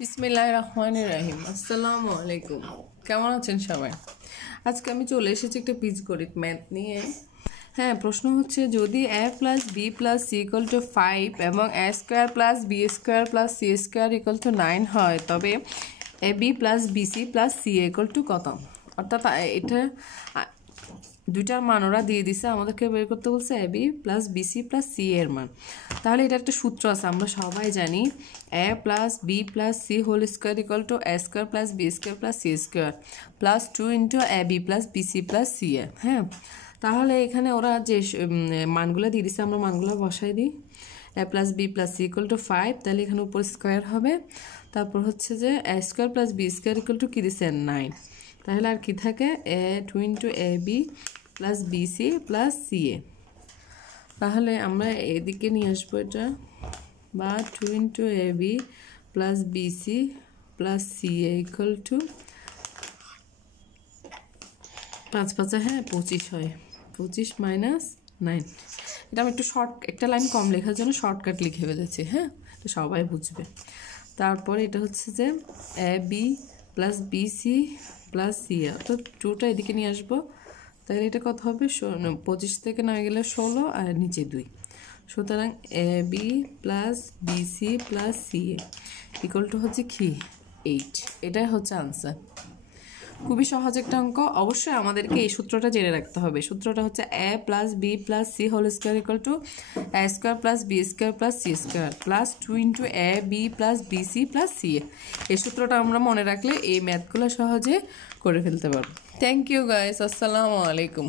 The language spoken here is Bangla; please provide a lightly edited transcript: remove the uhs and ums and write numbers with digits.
বিসমিল্লাহির রহমানির রহিম। আসসালামু আলাইকুম, কেমন আছেন সবাই? আজকে আমি চলে এসেছি একটা বীজগণিত ম্যাথ নিয়ে। হ্যাঁ, প্রশ্ন হচ্ছে যদি a plus B plus C equal to 5 এবং a square plus B square plus C square equal to 9 হয়, তবে A B plus BC plus C equal to কত? অর্থাৎ এটা দুইটার মান ওরা দিয়ে দিছে, আমাদেরকে বের করতে বলছে A B plus BC plus C এর মান। তাহলে এটা একটা সূত্র আছে, আমরা সবাই জানি A plus B plus C whole square equal to A square plus B square plus C square plus 2 into A B plus BC plus C A. হ্যাঁ, তাহলে এখানে ওরা যে মানগুলো দিয়ে দিছে আমরা মানগুলো বসাই দিই। A plus B plus C equal to 5, তাহলে এখানে উপর স্কোয়ার হবে। তারপর হচ্ছে যে A square plus B square equal to কী দিচ্ছে 9, তাহলে আর কি থাকে এ 2 into A B plus BC plus C A. তাহলে আমরা এদিকে নিয়ে আসবো এটা, বা 2 into A B plus BC plus C A equal to 5 5 হ্যাঁ 25 হয়, 25 মাইনাস 9। এটা আমি একটু একটা লাইন কম লেখার জন্য শর্টকাট লিখে ফেলেছি। হ্যাঁ, এটা সবাই বুঝবে। তারপর এটা হচ্ছে যে A B plus BC plus C A, তো 2টা এদিকে নিয়ে আসবো। তাহলে এটা কত হবে? 25 থেকে না গেলে 16 আর নিচে 2, সুতরাং A B plus BC plus C A equal to হচ্ছে কি 8। এটাই হচ্ছে আনসার। খুবই সহজ একটা অঙ্ক। অবশ্যই আমাদেরকে এই সূত্রটা জেনে রাখতে হবে। সূত্রটা হচ্ছে A plus B plus C whole square equal to A square plus B square plus C square plus 2 into A B plus BC plus C A. এই সূত্রটা আমরা মনে রাখলে এই ম্যাথগুলো সহজে করে ফেলতে পারবো। থ্যাংক ইউ গাইস, আসসালামু আলাইকুম।